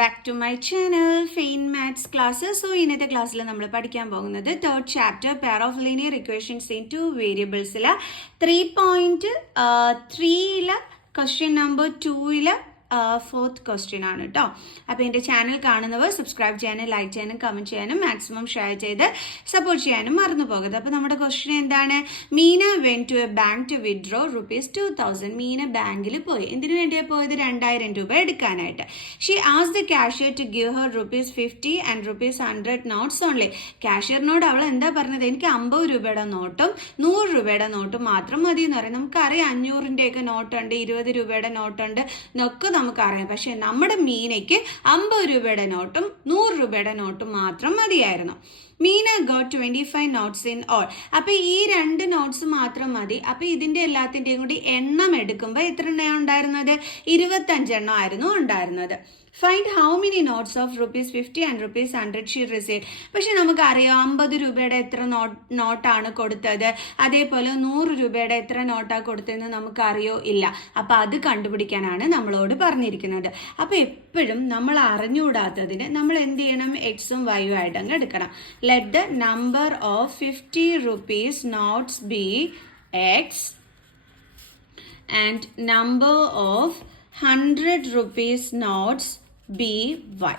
Back to my channel fine maths class. So ഇന്നത്തെ ക്ലാസ്സിൽ നമ്മൾ പഠിക്കാൻ പോകുന്നത് third chapter pair of linear equations in two വേരിയബിൾസിൽ 3.3 ക്വസ്റ്റ്യൻ നമ്പർ 2 ഫോർത്ത് ക്വസ്റ്റ്യൻ ആണ് കേട്ടോ. അപ്പോൾ എൻ്റെ ചാനൽ കാണുന്നവർ സബ്സ്ക്രൈബ് ചെയ്യാനും ലൈക്ക് ചെയ്യാനും കമൻറ്റ് ചെയ്യാനും മാക്സിമം ഷെയർ ചെയ്ത് സപ്പോർട്ട് ചെയ്യാനും മറന്നു പോകരുത്. അപ്പോൾ നമ്മുടെ ക്വസ്റ്റ്യൻ എന്താണ്? Meena went to a bank to withdraw ₹2000. Meena ബാങ്കിൽ പോയി. എന്തിനു വേണ്ടിയാണ് പോയത്? 2000 രൂപ എടുക്കാനായിട്ട്. She asked the cashier to give her ₹50 and ₹100 notes only. കാഷ്യറിനോട് അവൾ എന്താ പറഞ്ഞത്? എനിക്ക് 50 രൂപയുടെ നോട്ടും 100 രൂപയുടെ നോട്ടും മാത്രം മതി എന്ന് പറയും. നമുക്കറിയാം 500-ൻ്റെയൊക്കെ നോട്ടുണ്ട്, 20 രൂപയുടെ നോട്ടുണ്ട് എന്നൊക്കെ നമുക്കറിയാം. പക്ഷെ നമ്മുടെ മീനയ്ക്ക് 50 രൂപയുടെ നോട്ടും 100 രൂപയുടെ നോട്ടും മാത്രം മതിയായിരുന്നു. Meena got 25 notes in all. അപ്പൊ ഈ 2 നോട്ട്സ് മാത്രം മതി. അപ്പൊ ഇതിന്റെ എല്ലാത്തിന്റെയും കൂടി എണ്ണം എടുക്കുമ്പോൾ എത്ര എണ്ണം ഉണ്ടായിരുന്നത്? 25 എണ്ണം ആയിരുന്നു ഉണ്ടായിരുന്നത്. Find how many notes of ₹50 and ₹100 she receive. പക്ഷെ നമുക്കറിയാം 50 രൂപയുടെ എത്ര നോട്ടാണ് കൊടുത്തത്, അതേപോലെ 100 രൂപയുടെ എത്ര നോട്ടാണ് കൊടുത്തതെന്ന് നമുക്കറിയോ? ഇല്ല. അപ്പം അത് കണ്ടുപിടിക്കാനാണ് നമ്മളോട് പറഞ്ഞിരിക്കുന്നത്. അപ്പം എപ്പോഴും നമ്മൾ അറിഞ്ഞുകൂടാത്തതിന് നമ്മൾ എന്ത് ചെയ്യണം? എക്സും വൈയും ആയിട്ട് അങ്ങ് എടുക്കണം. Let the number of ₹50 notes be X and number of ₹100 notes be Y.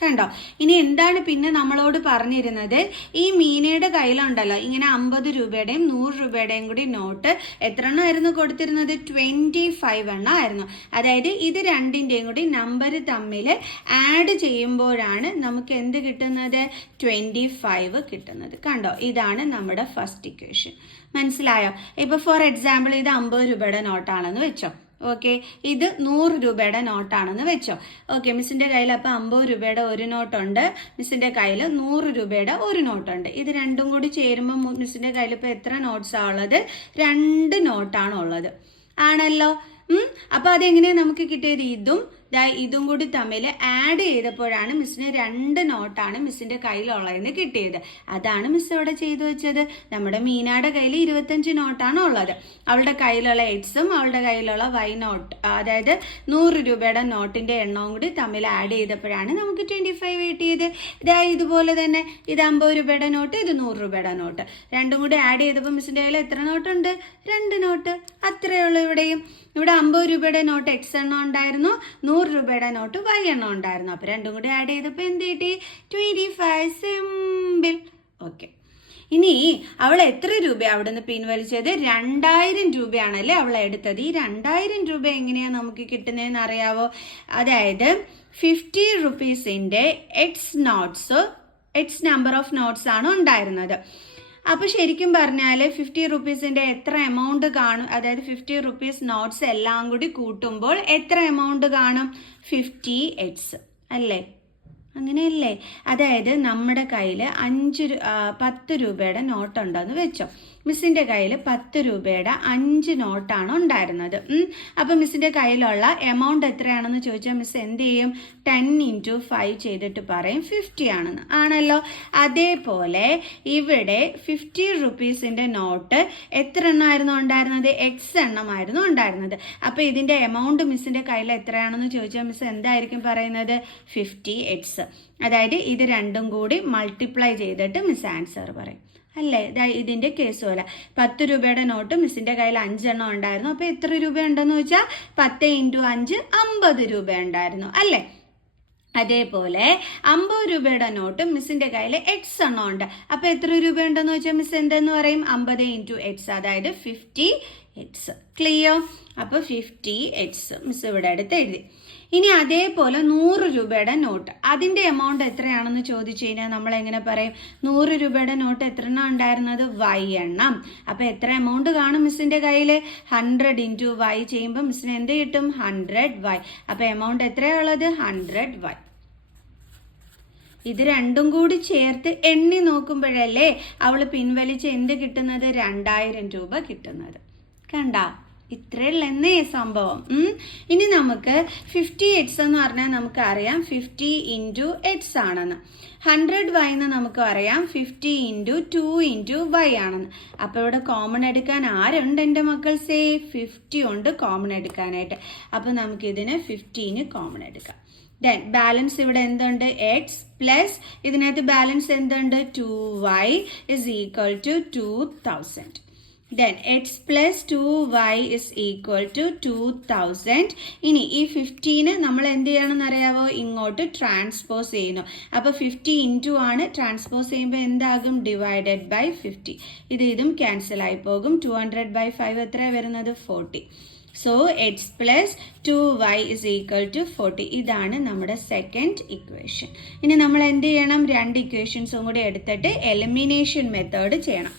കണ്ടോ? ഇനി എന്താണ് പിന്നെ നമ്മളോട് പറഞ്ഞിരുന്നത്? ഈ മീനയുടെ കയ്യിലുണ്ടല്ലോ ഇങ്ങനെ 50 രൂപയുടെയും 100 രൂപയുടെയും കൂടി നോട്ട് എത്ര എണ്ണം ആയിരുന്നു കൊടുത്തിരുന്നത്? 25 എണ്ണം ആയിരുന്നു. അതായത് ഇത് രണ്ടിൻ്റെയും കൂടി നമ്പർ തമ്മിൽ ആഡ് ചെയ്യുമ്പോഴാണ് നമുക്ക് എന്ത് കിട്ടുന്നത്? 25 കിട്ടുന്നത്. കണ്ടോ? ഇതാണ് നമ്മുടെ ഫസ്റ്റ് ഇക്വേഷൻ. മനസ്സിലായോ? ഇപ്പോൾ ഫോർ എക്സാമ്പിൾ ഇത് 50 രൂപയുടെ നോട്ടാണെന്ന് വെച്ചോ. ഓക്കെ, ഇത് 100 രൂപയുടെ നോട്ടാണെന്ന് വെച്ചോ. ഓക്കെ, മിസ്സിൻ്റെ കയ്യിൽ അപ്പം 50 രൂപയുടെ ഒരു നോട്ടുണ്ട്, മിസ്സിൻ്റെ കയ്യിൽ 100 രൂപയുടെ ഒരു നോട്ടുണ്ട്. ഇത് രണ്ടും കൂടി ചേരുമ്പോൾ മിസ്സിൻ്റെ കയ്യിൽ ഇപ്പോൾ എത്ര നോട്ട്സാണ് ഉള്ളത്? 2 നോട്ടാണ് ഉള്ളത് ആണല്ലോ. അപ്പോൾ അതെങ്ങനെയാണ് നമുക്ക് കിട്ടിയത്? ഇതും കൂടി തമ്മിൽ ആഡ് ചെയ്തപ്പോഴാണ് മിസ്സിന് 2 നോട്ടാണ് മിസ്സിൻ്റെ കയ്യിലുള്ളതെന്ന് കിട്ടിയത്. അതാണ് മിസ് അവിടെ ചെയ്തു വെച്ചത്. നമ്മുടെ മീനയുടെ കയ്യിൽ 25 നോട്ടാണ് ഉള്ളത്. അവളുടെ കയ്യിലുള്ള എക്സും അവളുടെ കയ്യിലുള്ള വൈ നോട്ട്, അതായത് 100 രൂപയുടെ നോട്ടിൻ്റെ എണ്ണവും കൂടി തമ്മിൽ ആഡ് ചെയ്തപ്പോഴാണ് നമുക്ക് 25 കിട്ടിയത്. ഇതുപോലെ തന്നെ ഇത് 50 രൂപയുടെ നോട്ട്, ഇത് 100 രൂപയുടെ നോട്ട്, രണ്ടും കൂടി ആഡ് ചെയ്തപ്പോൾ മിസ്സിൻ്റെ കയ്യിൽ എത്ര നോട്ടുണ്ട്? 2 നോട്ട്. അത്രയേ ഉള്ളൂ. ഇവിടെ 50 രൂപയുടെ നോട്ട് എക്സ് എണ്ണം ഉണ്ടായിരുന്നു, 100 രൂപയുടെ നോട്ട് വൈ എണ്ണം ഉണ്ടായിരുന്നു. അപ്പോൾ രണ്ടും കൂടി ആഡ് ചെയ്തപ്പോൾ എന്ത് കിട്ടി? 25. സിമ്പിൾ. ഓക്കെ, ഇനി അവൾ എത്ര രൂപ അവിടെ നിന്ന് പിൻവലിച്ചത്? 2000 രൂപയാണല്ലേ അവൾ എടുത്തത്. ഈ 2000 രൂപ എങ്ങനെയാണ് നമുക്ക് കിട്ടുന്നതെന്ന് അറിയാവോ? അതായത് 50 റുപ്പീസിൻ്റെ എക്സ് നമ്പർ ഓഫ് നോട്ട്സ് ആണ് ഉണ്ടായിരുന്നത്. അപ്പോൾ ശരിക്കും പറഞ്ഞാൽ 50 റുപ്പീസിൻ്റെ എത്ര എമൗണ്ട് കാണും? അതായത് 50 റുപ്പീസ് നോട്ട്സ് എല്ലാം കൂടി കൂട്ടുമ്പോൾ എത്ര എമൗണ്ട് കാണും? 50x അല്ലേ? അങ്ങനെയല്ലേ? അതായത് നമ്മുടെ കയ്യിൽ 10 രൂപയുടെ നോട്ടുണ്ടെന്ന് വെച്ചോ. മിസ്സിൻ്റെ കയ്യിൽ 10 രൂപയുടെ 5 നോട്ടാണ് ഉണ്ടായിരുന്നത്. അപ്പം മിസ്സിൻ്റെ കയ്യിലുള്ള എമൗണ്ട് എത്രയാണെന്ന് ചോദിച്ചാൽ മിസ് എന്ത് ചെയ്യും? 10 × 5 ചെയ്തിട്ട് പറയും 50 ആണെന്ന്. ആണല്ലോ. അതേപോലെ ഇവിടെ 50 റുപ്പീസിൻ്റെ നോട്ട് എത്ര എണ്ണമായിരുന്നു ഉണ്ടായിരുന്നത്? എക്സ് എണ്ണമായിരുന്നു ഉണ്ടായിരുന്നത്. അപ്പോൾ ഇതിൻ്റെ എമൗണ്ട് മിസ്സിൻ്റെ കയ്യിൽ എത്രയാണെന്ന് ചോദിച്ചാൽ മിസ് എന്തായിരിക്കും പറയുന്നത്? 50x. അതായത് ഇത് രണ്ടും കൂടി മൾട്ടിപ്ലൈ ചെയ്തിട്ട് മിസ് ആൻസർ പറയും അല്ലേ? ഇതിൻ്റെ കേസ് പോലെ 10 രൂപയുടെ നോട്ട് മിസ്സിൻ്റെ കയ്യിൽ 5 എണ്ണം ഉണ്ടായിരുന്നു. അപ്പോൾ എത്ര രൂപ ഉണ്ടെന്ന് വെച്ചാൽ 10 × 5 50 രൂപ ഉണ്ടായിരുന്നു അല്ലേ? അതേപോലെ 50 രൂപയുടെ നോട്ട് മിസ്സിൻ്റെ കയ്യിൽ എക്സ് എണ്ണം ഉണ്ട്. അപ്പോൾ എത്ര രൂപ ഉണ്ടെന്ന് വെച്ചാൽ മിസ് എന്തെന്ന് പറയും? 50 × x, അതായത് 50x. ക്ലിയർ? അപ്പോൾ 50x മിസ് ഇവിടെ അടുത്ത് എഴുതി. ഇനി അതേപോലെ 100 രൂപയുടെ നോട്ട്, അതിൻ്റെ എമൗണ്ട് എത്രയാണെന്ന് ചോദിച്ചു കഴിഞ്ഞാൽ നമ്മൾ എങ്ങനെ പറയും? 100 രൂപയുടെ നോട്ട് എത്ര എണ്ണം ഉണ്ടായിരുന്നത്? വൈ എണ്ണം. അപ്പോൾ എത്ര എമൗണ്ട് കാണും മിസ്സിൻ്റെ കയ്യിൽ? 100 × y ചെയ്യുമ്പോൾ മിസ്സിന് എന്ത് കിട്ടും? 100y. അപ്പോൾ എമൗണ്ട് എത്രയുള്ളത്? 100y. ഇത് രണ്ടും കൂടി ചേർത്ത് എണ്ണി നോക്കുമ്പോഴല്ലേ അവൾ പിൻവലിച്ച് എന്ത് കിട്ടുന്നത്? 2000 രൂപ കിട്ടുന്നത്. കണ്ട? ഇത്രയുള്ളന്നേ സംഭവം. ഇനി നമുക്ക് 50x എന്ന് പറഞ്ഞാൽ നമുക്ക് അറിയാം 50 ഇൻറ്റു എക്സ് ആണെന്ന്. 100y എന്ന് നമുക്ക് അറിയാം 50 ഇൻറ്റു 2 ഇൻറ്റു y ആണെന്ന്. അപ്പോൾ ഇവിടെ കോമൺ എടുക്കാൻ ആരുണ്ട് എൻ്റെ മക്കൾ? 50 ഉണ്ട് കോമൺ എടുക്കാനായിട്ട്. അപ്പോൾ നമുക്കിതിന് 15 കോമൺ എടുക്കാം. ദെൻ ബാലൻസ് ഇവിടെ എന്തുണ്ട്? എക്സ് പ്ലസ് ഇതിനകത്ത് ബാലൻസ് എന്തുണ്ട്? 2y is equal to 2000. Then x plus 2y is equal to 2000. ഇനി ഈ 15 നമ്മൾ എന്ത് ചെയ്യണമെന്ന് അറിയാവോ? ഇങ്ങോട്ട് ട്രാൻസ്പോസ് ചെയ്യുന്നു. അപ്പോൾ 50 ഇൻറ്റു ആണ്, ട്രാൻസ്പോസ് ചെയ്യുമ്പോൾ എന്താകും? Divided by 50. ഇതും ക്യാൻസൽ ആയി പോകും. 200/5 എത്രയാണ് വരുന്നത്? 40. So x plus 2y is equal to 40. ഇതാണ് നമ്മുടെ സെക്കൻഡ് ഇക്വേഷൻ. ഇനി നമ്മൾ എന്ത് ചെയ്യണം? 2 ഇക്വേഷൻസും കൂടി എടുത്തിട്ട് എലിമിനേഷൻ മെത്തേഡ് ചെയ്യണം.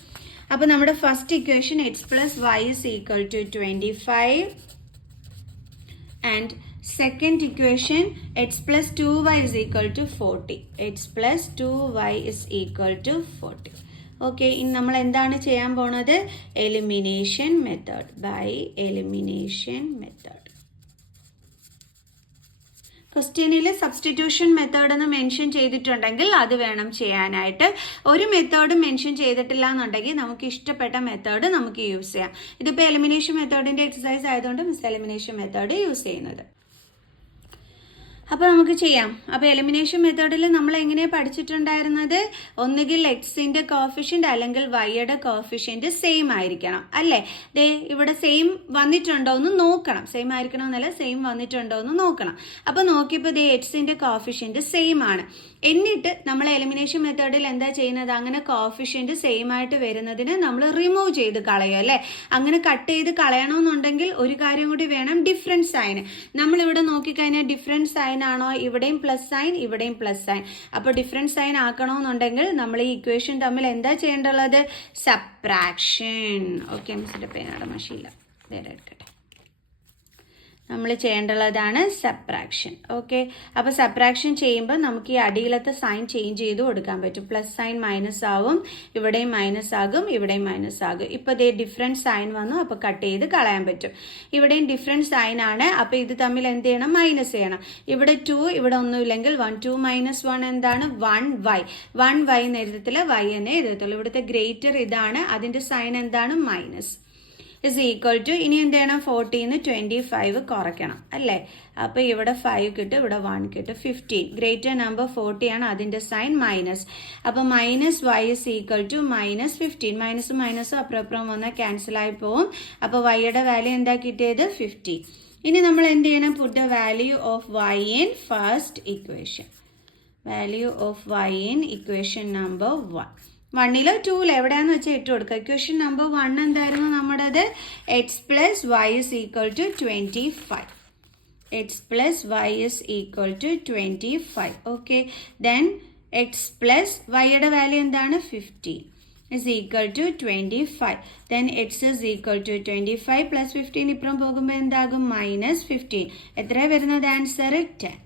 അപ്പോൾ നമ്മുടെ first equation x plus y is equal to 25 and second equation x plus 2y is equal to 40. X plus 2y is equal to 40. Okay, ഇനി നമ്മൾ എന്താണ് ചെയ്യാൻ പോണത്? Elimination method by elimination method. ക്വസ്റ്റ്യനിൽ substitution method എന്ന് mention ചെയ്തിട്ടുണ്ടെങ്കിൽ അത് വേണം ചെയ്യാനായിട്ട്. ഒരു മെത്തേഡ് മെൻഷൻ ചെയ്തിട്ടില്ല എന്നുണ്ടെങ്കിൽ നമുക്ക് ഇഷ്ടപ്പെട്ട മെത്തേഡ് നമുക്ക് യൂസ് ചെയ്യാം. ഇതിപ്പോൾ എലിമിനേഷൻ മെത്തേഡിൻ്റെ എക്സസൈസ് ആയതുകൊണ്ട് മിസ് എലിമിനേഷൻ മെത്തേഡ് യൂസ് ചെയ്യുന്നത്. അപ്പോൾ നമുക്ക് ചെയ്യാം. അപ്പോൾ എലിമിനേഷൻ മെത്തേഡിൽ നമ്മൾ എങ്ങനെയാണ് പഠിച്ചിട്ടുണ്ടായിരുന്നത്? ഒന്നുകിൽ എക്സിൻ്റെ കോഫിഷ്യൻ്റ് അല്ലെങ്കിൽ വൈയുടെ കോഫിഷ്യൻ്റ് സെയിം ആയിരിക്കണം അല്ലേ? ദേ ഇവിടെ സെയിം വന്നിട്ടുണ്ടോ എന്ന് നോക്കണം. സെയിം ആയിരിക്കണമെന്നല്ല, സെയിം വന്നിട്ടുണ്ടോ എന്ന് നോക്കണം. അപ്പോൾ നോക്കിയപ്പോൾ ദേ എക്സിൻ്റെ കോഫിഷ്യൻ്റ് സെയിം ആണ്. എന്നിട്ട് നമ്മൾ എലിമിനേഷൻ മെത്തേഡിൽ എന്താ ചെയ്യുന്നത്? അങ്ങനെ കോഫിഷ്യൻ്റ് സെയിം ആയിട്ട് വരുന്നതിന് നമ്മൾ റിമൂവ് ചെയ്ത് കളയും അല്ലേ? അങ്ങനെ കട്ട് ചെയ്ത് കളയണമെന്നുണ്ടെങ്കിൽ ഒരു കാര്യം കൂടി വേണം, ഡിഫറൻറ്റ് സൈൻ. നമ്മളിവിടെ നോക്കിക്കഴിഞ്ഞാൽ ഡിഫറൻറ്റ് സൈൻ ആണോ? ഇവിടെയും പ്ലസ് സൈൻ, ഇവിടെയും പ്ലസ് സൈൻ. അപ്പോൾ ഡിഫറൻറ്റ് സൈൻ ആക്കണമെന്നുണ്ടെങ്കിൽ നമ്മൾ ഈ ഇക്വേഷൻ തമ്മിൽ എന്താ ചെയ്യേണ്ടുള്ളത്? സബ്ട്രാക്ഷൻ. ഓക്കെ, മിസ്സിൻ്റെ പേനയുടെ മഷിയില്ല, വേറെ എടുക്കട്ടെ. നമ്മൾ ചെയ്യേണ്ടുള്ളതാണ് സബ്ട്രാക്ഷൻ. ഓക്കെ, അപ്പോൾ സബ്ട്രാക്ഷൻ ചെയ്യുമ്പോൾ നമുക്ക് ഈ അടിയിലത്തെ സൈൻ ചേഞ്ച് ചെയ്ത് കൊടുക്കാൻ പറ്റും. പ്ലസ് സൈൻ മൈനസ് ആവും, ഇവിടെയും മൈനസ് ആകും, ഇവിടെയും മൈനസ് ആകും. ഇപ്പോൾ ഇതേ ഡിഫറൻറ്റ് സൈൻ വന്നു, അപ്പോൾ കട്ട് ചെയ്ത് കളയാൻ പറ്റും. ഇവിടെയും ഡിഫറൻറ്റ് സൈൻ ആണ്, അപ്പോൾ ഇത് തമ്മിൽ എന്ത് ചെയ്യണം? മൈനസ് ചെയ്യണം. ഇവിടെ 2, ഇവിടെ ഒന്നുമില്ലെങ്കിൽ 1. 2 - 1 എന്താണ്? 1y. 1y എന്ന് എഴുതത്തില്ല, y എന്നേ എഴുതത്തുള്ളൂ. ഇവിടുത്തെ ഗ്രേറ്റർ ഇതാണ്, അതിൻ്റെ സൈൻ എന്താണ്? മൈനസ്. ഇസ് ഈക്വൽ ടു, ഇനി എന്ത് ചെയ്യണം? 40 25 കുറയ്ക്കണം അല്ലേ? അപ്പോൾ ഇവിടെ 5 കിട്ടും, ഇവിടെ 1 കിട്ടും. 15 ഗ്രേറ്റർ നമ്പർ 40 ആണ്, അതിൻ്റെ സൈൻ മൈനസ്. അപ്പോൾ -y ഇസ് ഈക്വൽ ടു -15. മൈനസും മൈനസും അപ്പുറം വന്നാൽ ക്യാൻസൽ ആയി പോവും. അപ്പോൾ വൈയുടെ വാല്യൂ എന്താ കിട്ടിയത്? 50. ഇനി നമ്മൾ എന്ത് ചെയ്യണം? Put the value of y in first equation. Value of y in equation number 1. 1 2 എവിടെയാന്ന് വെച്ചാൽ ഇട്ട് കൊടുക്കുക. ഇക്വേഷൻ നമ്പർ 1 എന്തായിരുന്നു നമ്മുടേത്? X plus y is equal to 25. X plus y is equal to 25. Okay, then x plus വൈയുടെ value എന്താണ്? 15 is equal to 25. Then x is equal to 25 plus 15 ഇപ്പുറം പോകുമ്പോൾ എന്താകും? -15. എത്രയാണ് വരുന്നത് ആൻസർ? 10.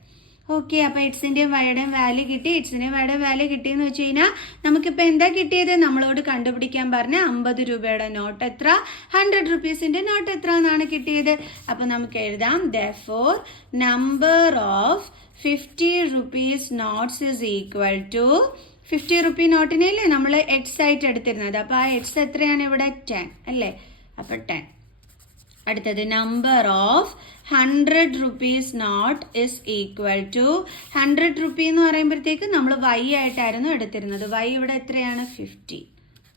ഓക്കെ, അപ്പോൾ എക്സിൻ്റെയും വൈയുടെയും വാല്യൂ കിട്ടി. എക്സിൻ്റെയും വൈയുടെയും വാല്യൂ കിട്ടിയെന്ന് വെച്ച് കഴിഞ്ഞാൽ നമുക്കിപ്പോൾ എന്താ കിട്ടിയത്? നമ്മളോട് കണ്ടുപിടിക്കാൻ പറഞ്ഞ 50 രൂപയുടെ നോട്ട് എത്ര, 100 റുപ്പീസിൻ്റെ നോട്ട് എത്ര എന്നാണ് കിട്ടിയത്. അപ്പോൾ നമുക്ക് എഴുതാം, therefore number of 50 rupees notes is equal to 50 rupee നോട്ടിനല്ലേ നമ്മൾ എക്സ് ആയിട്ട് എടുത്തിരുന്നത്. അപ്പോൾ ആ എക്സ് എത്രയാണ് ഇവിടെ? 10 അല്ലേ? അപ്പോൾ 10. അടുത്തത് number of 100 rupees note is equal to 100 rupee എന്ന് പറയുമ്പോഴത്തേക്ക് നമ്മൾ വൈ ആയിട്ടായിരുന്നു എടുത്തിരുന്നത്. വൈ ഇവിടെ എത്രയാണ്? 50.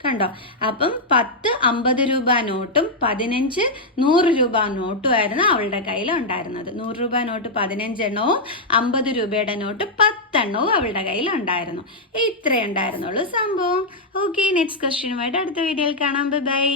കണ്ടോ? അപ്പം 10 50 രൂപ നോട്ടും 15 100 രൂപ നോട്ടും ആയിരുന്നു അവളുടെ കയ്യിൽ ഉണ്ടായിരുന്നത്. 100 രൂപ നോട്ട് 15 എണ്ണവും 50 രൂപയുടെ നോട്ട് 10 എണ്ണവും അവളുടെ കയ്യിൽ ഉണ്ടായിരുന്നു. ഇത്രേ ഉണ്ടായിരുന്നുള്ളൂ സംഭവം. ഓക്കെ, നെക്സ്റ്റ് ക്വസ്റ്റ്യനുമായിട്ട് അടുത്ത വീഡിയോയിൽ കാണാം. ബൈ.